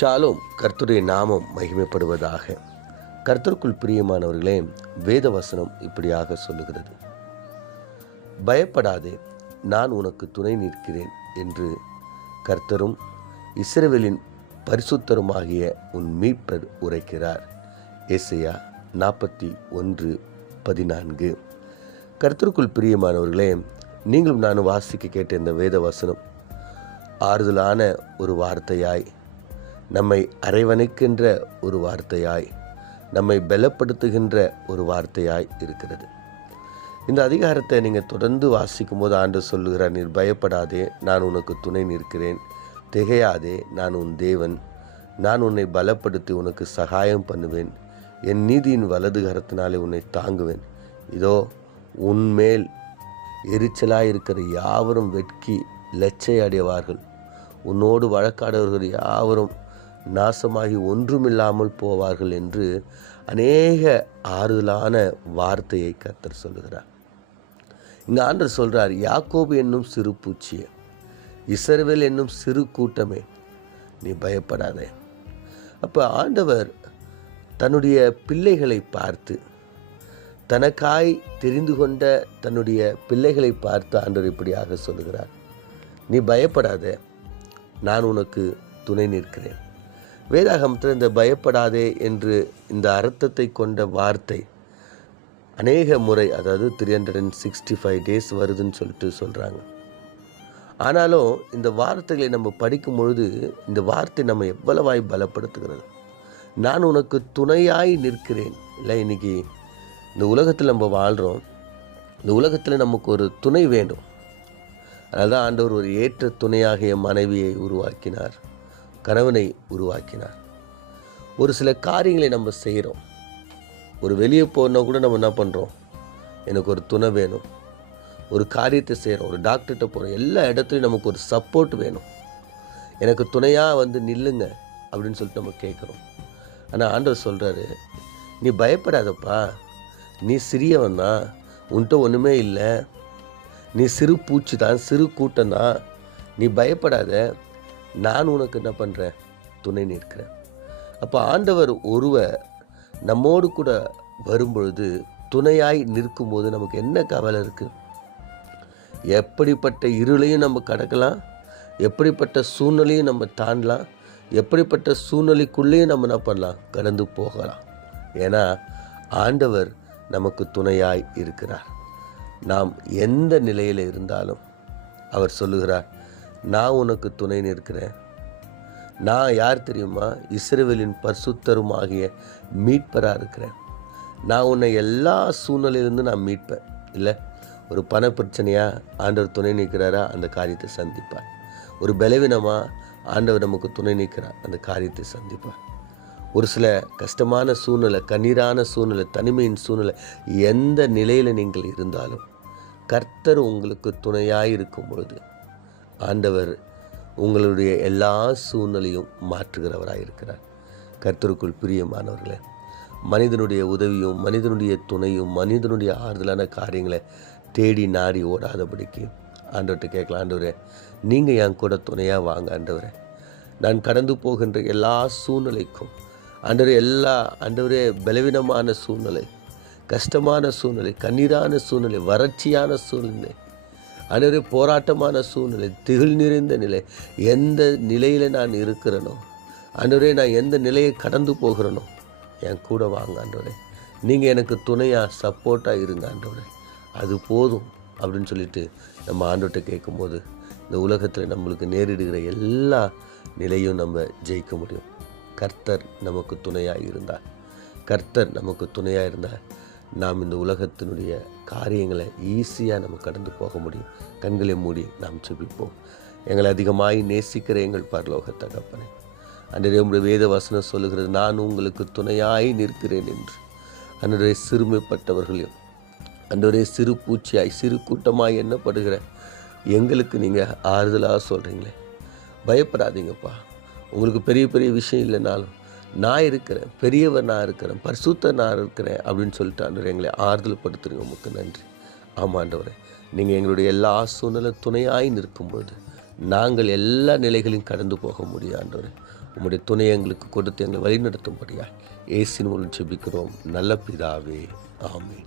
Shalom கர்த்தருடைய நாமம் மகிமைப்படுவதாக. கர்த்தருக்குள் பிரியமானவர்களே வேத வசனம் இப்படியாக சொல்லுகிறது. பயப்படாதே நான் உனக்கு துணை நிற்கிறேன் என்று கர்த்தரும் இஸ்ரவேலின் பரிசுத்தருமாகிய உன் மீட்பர் உரைக்கிறார். ஏசையா நாற்பத்தி ஒன்று பதினான்கு. கர்த்தருக்குள் பிரியமானவர்களே நீங்களும் நான் வாசிக்க கேட்ட இந்த வேத வசனம் ஆறுதலான ஒரு வார்த்தையாய் நம்மை அரைவணைக்கின்ற ஒரு வார்த்தையாய் நம்மை பலப்படுத்துகின்ற ஒரு வார்த்தையாய் இருக்கிறது. இந்த அதிகாரத்தை நீங்கள் தொடர்ந்து வாசிக்கும் போது ஆண்டு சொல்லுகிறார் நீர் பயப்படாதே நான் உனக்கு துணை நிற்கிறேன். திகையாதே நான் உன் தேவன். நான் உன்னை பலப்படுத்தி உனக்கு சகாயம் பண்ணுவேன். என் நீதியின் வலது கரத்தினாலே உன்னை தாங்குவேன். இதோ உன்மேல் எரிச்சலாக இருக்கிற யாவரும் வெட்கி லச்சை அடைவார்கள். உன்னோடு வழக்காடவர்கள் யாவரும் நாசமாகி ஒன்றுமில்லாமல் போவார்கள் என்று அநேக ஆறுதலான வார்த்தையை கத்தர் சொல்லுகிறார். இங்கே ஆண்டர் சொல்கிறார் யாக்கோபு என்னும் சிறு பூச்சியே இசரவேல் என்னும் சிறு கூட்டமே நீ பயப்படாதே. அப்போ ஆண்டவர் தன்னுடைய பிள்ளைகளை பார்த்து தனக்காய் தெரிந்து கொண்ட தன்னுடைய பிள்ளைகளை பார்த்து ஆண்டவர் இப்படியாக சொல்லுகிறார் நீ பயப்படாதே நான் உனக்கு துணை நிற்கிறேன். வேதாகமத்தில் இந்த பயப்படாதே என்று இந்த அர்த்தத்தை கொண்ட வார்த்தை அநேக முறை அதாவது three hundred and sixty five days வருதுன்னு சொல்லிட்டு சொல்கிறாங்க ஆனாலும் இந்த வார்த்தைகளை நம்ம படிக்கும் பொழுது இந்த வார்த்தை நம்ம எவ்வளவாய் பலப்படுத்துகிறது? நான் உனக்கு துணையாய் நிற்கிறேன். இல்லை இன்றைக்கி இந்த உலகத்தில் நம்ம வாழ்கிறோம் இந்த உலகத்தில் நமக்கு ஒரு துணை வேண்டும். அதனால் தான் ஆண்டவர் ஒரு ஏற்ற துணையாகிய மனைவியை உருவாக்கினார். கணவனை உருவாக்கினார். ஒரு சில காரியங்களை நம்ம செய்கிறோம். ஒரு வெளியே போனால் கூட நம்ம என்ன பண்ணுறோம் எனக்கு ஒரு துணை வேணும். ஒரு காரியத்தை செய்கிறோம். ஒரு டாக்டர்கிட்ட போகிறோம் எல்லா இடத்துலையும் நமக்கு ஒரு சப்போர்ட் வேணும். எனக்கு துணையாக வந்து நில்லுங்க அப்படின்னு சொல்லிட்டு நம்ம கேட்குறோம். ஆனால் ஆண்டவர் சொல்கிறாரு நீ பயப்படாதப்பா. நீ சிறியவன் தான் உன்கிட்ட ஒன்றுமே இல்லை. நீ சிறு பூச்சி தான் சிறு கூட்டம் தான் நீ பயப்படாத. நான் உனக்கு என்ன பண்ணுறேன் துணை நிற்கிறேன். அப்போ ஆண்டவர் ஒருவர் நம்மோடு கூட வரும்பொழுது துணையாய் நிற்கும்போது நமக்கு என்ன கவலை இருக்குது எப்படிப்பட்ட இருளையும் நம்ம கடக்கலாம்? எப்படிப்பட்ட சூழ்நிலையும் நம்ம தாண்டலாம்? எப்படிப்பட்ட சூழ்நிலைக்குள்ளேயும் நம்ம என்ன பண்ணலாம்? கடந்து போகலாம். ஏன்னா ஆண்டவர் நமக்கு துணையாய் இருக்கிறார். நாம் எந்த நிலையில் இருந்தாலும் அவர் சொல்லுகிறார் நான் உனக்கு துணை நிற்கிறேன். நான் யார் தெரியுமா? இஸ்ரேவிலின் பர்சுத்தரும் ஆகிய மீட்பராக இருக்கிறேன். நான் உன்னை எல்லா சூழ்நிலையிலிருந்து நான் மீட்பேன். இல்லை ஒரு பண பிரச்சனையாக ஆண்டவர் துணை நிற்கிறாரா? அந்த காரியத்தை சந்திப்பார். ஒரு பலவீனமாக ஆண்டவர் நமக்கு துணை நிற்கிறார். அந்த காரியத்தை சந்திப்பார். ஒரு சில கஷ்டமான சூழ்நிலை கண்ணீரான சூழ்நிலை தனிமையின் சூழ்நிலை எந்த நிலையில் நீங்கள் இருந்தாலும் கர்த்தர் உங்களுக்கு துணையாக இருக்கும் பொழுது ஆண்டவர் உங்களுடைய எல்லா சூழ்நிலையும் மாற்றுகிறவராக இருக்கிறார் கர்த்தருக்குள் பிரியமானவர்களே மனிதனுடைய உதவியும் மனிதனுடைய துணையும் மனிதனுடைய ஆறுதலான காரியங்களை தேடி நாடி ஓடாதபடிக்கு ஆண்டவர்கிட்ட கேட்கலாம் ஆண்டவரே நீங்கள் என் கூட துணையாக வாங்க ஆண்டவரே. நான் கடந்து போகின்ற எல்லா சூழ்நிலைக்கும் ஆண்டவரே எல்லா ஆண்டவரே பலவீனமான சூழ்நிலை கஷ்டமான சூழ்நிலை கண்ணீரான சூழ்நிலை வறட்சியான சூழ்நிலை ஆண்டவரே போராட்டமான சூழ்நிலை திகில் நிறைந்த நிலை. எந்த நிலையில் நான் இருக்கிறேனோ ஆண்டவரே நான் எந்த நிலையை கடந்து போகிறேனோ என் கூட வாங்க ஆண்டவரே நீங்கள் எனக்கு துணையாக சப்போர்ட்டாக இருங்க ஆண்டவரே அது போதும் அப்படின்னு சொல்லிட்டு நம்ம ஆண்டவர்கிட்ட கேட்கும்போது இந்த உலகத்தில் நம்மளுக்கு நேரிடுகிற எல்லா நிலையும் நம்ம ஜெயிக்க முடியும். கர்த்தர் நமக்கு துணையாக இருந்தார். கர்த்தர் நமக்கு துணையாக இருந்தார். நாம் இந்த உலகத்தினுடைய காரியங்களை ஈஸியாக நம்ம கடந்து போக முடியும். கண்களை மூடி நாம் செபிப்போம் எங்களை அதிகமாய் நேசிக்கிற எங்கள் பரலோக தகப்பனை அன்றைய உங்களுடைய வேத வசனம் சொல்லுகிறது நான் உங்களுக்கு துணையாய் நிற்கிறேன் என்று. அன்றைய சிறுமைப்பட்டவர்களையும் அன்றைய சிறு பூச்சியாய் சிறு கூட்டமாய் எண்ணப்படுகிற எங்களுக்கு நீங்கள் ஆறுதலாக சொல்கிறீங்களே பயப்படாதீங்கப்பா. உங்களுக்கு பெரிய பெரிய விஷயம் இல்லைனாலும் நான் இருக்கிறேன் பெரியவர் நான் இருக்கிறேன் பரிசுத்த நான் இருக்கிறேன் அப்படின்னு சொல்லிட்டு ஆண்டவர் எங்களை ஆறுதல் படுத்துறீங்க உமக்கு நன்றி. ஆமாண்டவரே நீங்கள் எங்களுடைய எல்லா சூழ்நிலை துணையாய் நிற்கும்போது நாங்கள் எல்லா நிலைகளையும் கடந்து போக முடியும் உங்களுடைய துணை எங்களுக்கு கொடுத்து எங்களை வழிநடத்தும்படியா ஏசின் மூலம் செபிக்கிறோம் நல்ல பிதாவே ஆமே